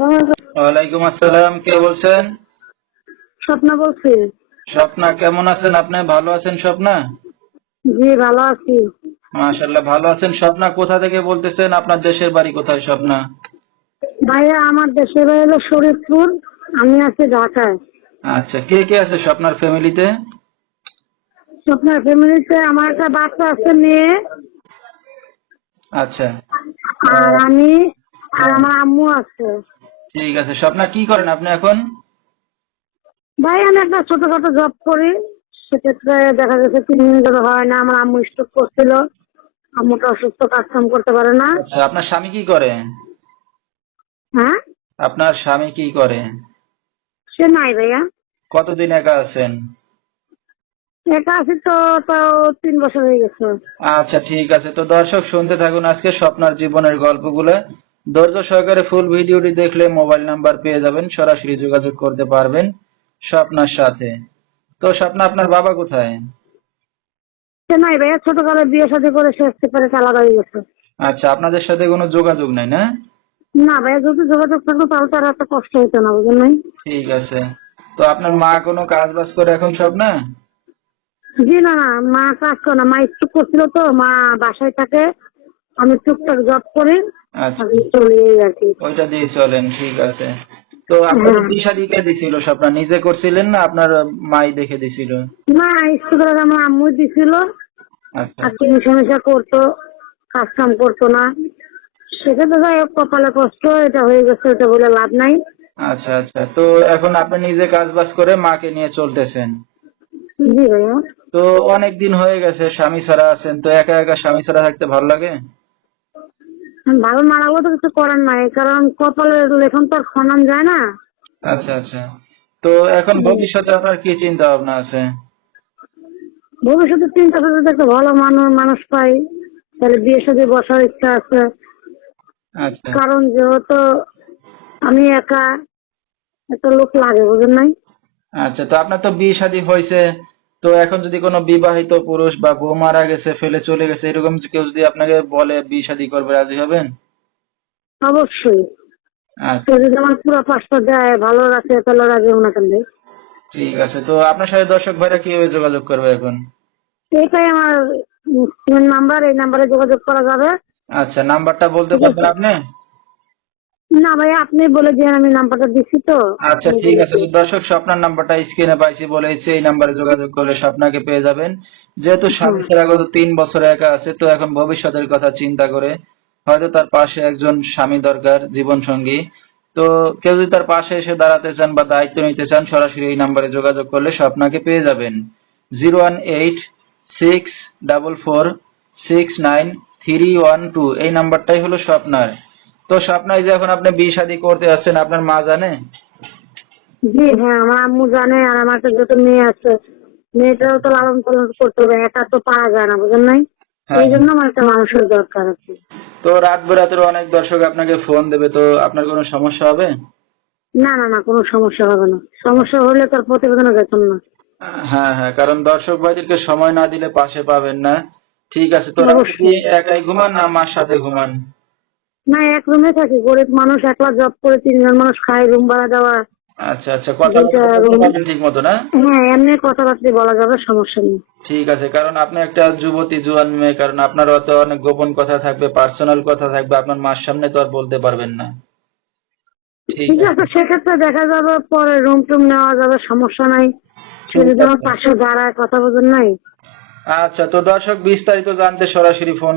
ওয়ালাইকুম আসসালাম কে বলছেন? স্বপ্না বলছি। স্বপ্না কেমন আছেন আপনি? ভালো আছেন স্বপ্না? জি ভালো আছি। মাশাল্লাহ ভালো আছেন স্বপ্না? কোথা থেকে বলতেছেন? আপনার দেশের বাড়ি কোথায় স্বপ্না? ভাইয়া আমার দেশের বাড়ি হলো শরীরপুর আমি আছি ঢাকায়। আচ্ছা কে কে আছে স্বপ্নার ফ্যামিলিতে? স্বপ্নার ফ্যামিলিতে আমার একটা বাচ্চা আছে মেয়ে। আচ্ছা। আর আমি আর আমার আম্মু আছে। ঠিক আছে স্বপ্না কি করেন আপনি এখন? ভাই আমি একটা ছোটখাটো জব করি। সেক্ষেত্রে দেখা গেছে তিন দিন ধরে হয় না আমার আম্মু স্ট্রোক করছিল। আম্মুটা অসুস্থ কাজ কাম করতে পারে না। আচ্ছা আপনার স্বামী কি করে? হ্যাঁ? আপনার স্বামী কি করে? সে নাই ভাইয়া। কতদিন একা আছেন? একা আছি তো তাও তিন বছর হয়ে গেছে। আচ্ছা ঠিক আছে। তো দর্শক শুনতে থাকুন আজকে স্বপ্নার জীবনের গল্পগুলো। ধৈর্য সহকারে ফুল ভিডিওটি দেখলে মোবাইল নাম্বার পেয়ে যাবেন সরাসরি যোগাযোগ করতে পারবেন স্বপ্নার সাথে। তো স্বপ্না আপনার বাবা কোথায়? নাই ভাইয়া ছোটকালে বিয়ে শাদী করে সে সেপারেট আলাদা হয়ে গেছে। আচ্ছা আপনাদের সাথে কোনো যোগাযোগ নাই না? না ভাইয়া যদি যোগাযোগ থাকতো তাহলে তার একটা কষ্ট হতো না বুঝলেন নাই? ঠিক আছে। তো আপনার মা কোনো কাজ বাজ করে এখন স্বপ্না? জি না না মা কাজ করে না মা স্ট্রোক করছিল তো মা বাসায় থাকে আমি টুকটাক জব করি। আচ্ছা। কি ওইটা দিয়ে চলেন ঠিক আছে। তো আপনার বিশা দিকে দিছিল স্বপ্না নিজে করছিলেন না আপনার মাই দেখে দিছিল? না স্ট্রোকের আমার আম্মু দিছিল। আচ্ছা। আর চিকিৎসা মিশা করতো কাজ কাম করতো না। সেক্ষেত্রে যাই হোক কপালে কষ্ট এটা হয়ে গেছে এটা বলে লাভ নাই। আচ্ছা আচ্ছা। তো এখন আপনি নিজে কাজ বাজ করে মাকে নিয়ে চলতেছেন? জি ভাইয়া। তো অনেক দিন হয়ে গেছে স্বামী ছাড়া আছেন তো একা একা স্বামী ছাড়া থাকতে ভালো লাগে? ভালো না লাগলেও তো কিছু করার নাই কারণ কপালের লেখন তো আর খনান যায় না। আচ্ছা আচ্ছা। তো এখন ভবিষ্যতে আপনার কি চিন্তা ভাবনা আছে? ভবিষ্যতে চিন্তা করতে একটা ভালো মানুষ মানুষ পাই তাহলে বিয়ে সাথে বসার ইচ্ছা আছে। আচ্ছা। কারণ যেহেতু আমি একা একটা লোক লাগে বুঝেন নাই? আচ্ছা তো আপনার তো বিয়ে শাদী হয়েছে তো এখন যদি কোনো বিবাহিত পুরুষ বা বউ মারা গেছে ফেলে চলে গেছে এরকম কেউ যদি আপনাকে বলে বিয়ে শাদী করবে রাজি হবেন? অবশ্যই। আচ্ছা। যদি আমার পুরো পাঁচটা দেয় ভালো রাখে তাহলে রাজি না কেন ঠিক আছে তো আপনার সাথে দর্শক ভাইরা কীভাবে যোগাযোগ করবে এখন? এটাই আমার নাম্বার এই নাম্বারে যোগাযোগ করা যাবে। আচ্ছা নাম্বারটা বলতে পারবেন আপনি? না ভাই আপনি বলে দিন আমি নাম্বারটা দিচ্ছি তো। আচ্ছা ঠিক আছে। দর্শক স্বপ্নার নাম্বারটা স্ক্রিনে পাইছি বলেছে এই নাম্বারে যোগাযোগ করলে স্বপ্নাকে পেয়ে যাবেন। যেহেতু স্বামী ছাড়া গত তিন বছর একা আছে তো এখন ভবিষ্যতের কথা চিন্তা করে হয়তো তার পাশে একজন স্বামী দরকার জীবন সঙ্গী তো কেউ যদি তার পাশে এসে দাঁড়াতে চান বা দায়িত্ব নিতে চান সরাসরি এই নাম্বারে যোগাযোগ করলে স্বপ্নাকে পেয়ে যাবেন। Zero one eight six double four six nine three one two এই নাম্বারটাই হলো স্বপ্নার তো স্বপ্নায় যে এখন আপনি বিয়ে শাদী করতে যাচ্ছেন আপনার মা জানে? জি হ্যাঁ আমার আম্মু জানে আর আমার একটা ছোট মেয়ে আছে। মেয়েটাও তো লালন পালন করতে হবে একা তো পাওয়া যায় না বুঝেন নাই? হ্যাঁ। এই জন্য আমার একটা মানুষের দরকার আছে। তো রাত বেরাতের অনেক দর্শক আপনাকে ফোন দেবে তো আপনার কোনো সমস্যা হবে? না না না কোনো সমস্যা হবে না। সমস্যা হলে তার প্রতিবেদনে যেতাম না। হ্যাঁ হ্যাঁ কারণ দর্শক ভাইদেরকে সময় না দিলে পাশে পাবেন না। ঠিক আছে তো রাতে একাই ঘুমান না মার সাথে ঘুমান? না এক রুমে থাকি গরিব মানুষ একলা জব করে তিনজন মানুষ খায় রুম ভাড়া দেওয়া। আচ্ছা আচ্ছা কথা ঠিক মতো না? হ্যাঁ এমনি কথাবার্তা বলা যাবে সমস্যা নেই। ঠিক আছে কারণ আপনি একটা যুবতী জুয়ান মেয়ে কারণ আপনার অনেক গোপন কথা থাকবে পার্সোনাল কথা থাকবে আপনার মার সামনে তো আর বলতে পারবেন না। ঠিক আছে সেক্ষেত্রে দেখা যাবে পরে রুম টুম নেওয়া যাবে সমস্যা নাই। পাশে দাঁড়ায় কথা বোঝেন নাই। আচ্ছা তো দর্শক বিস্তারিত জানতে সরাসরি ফোন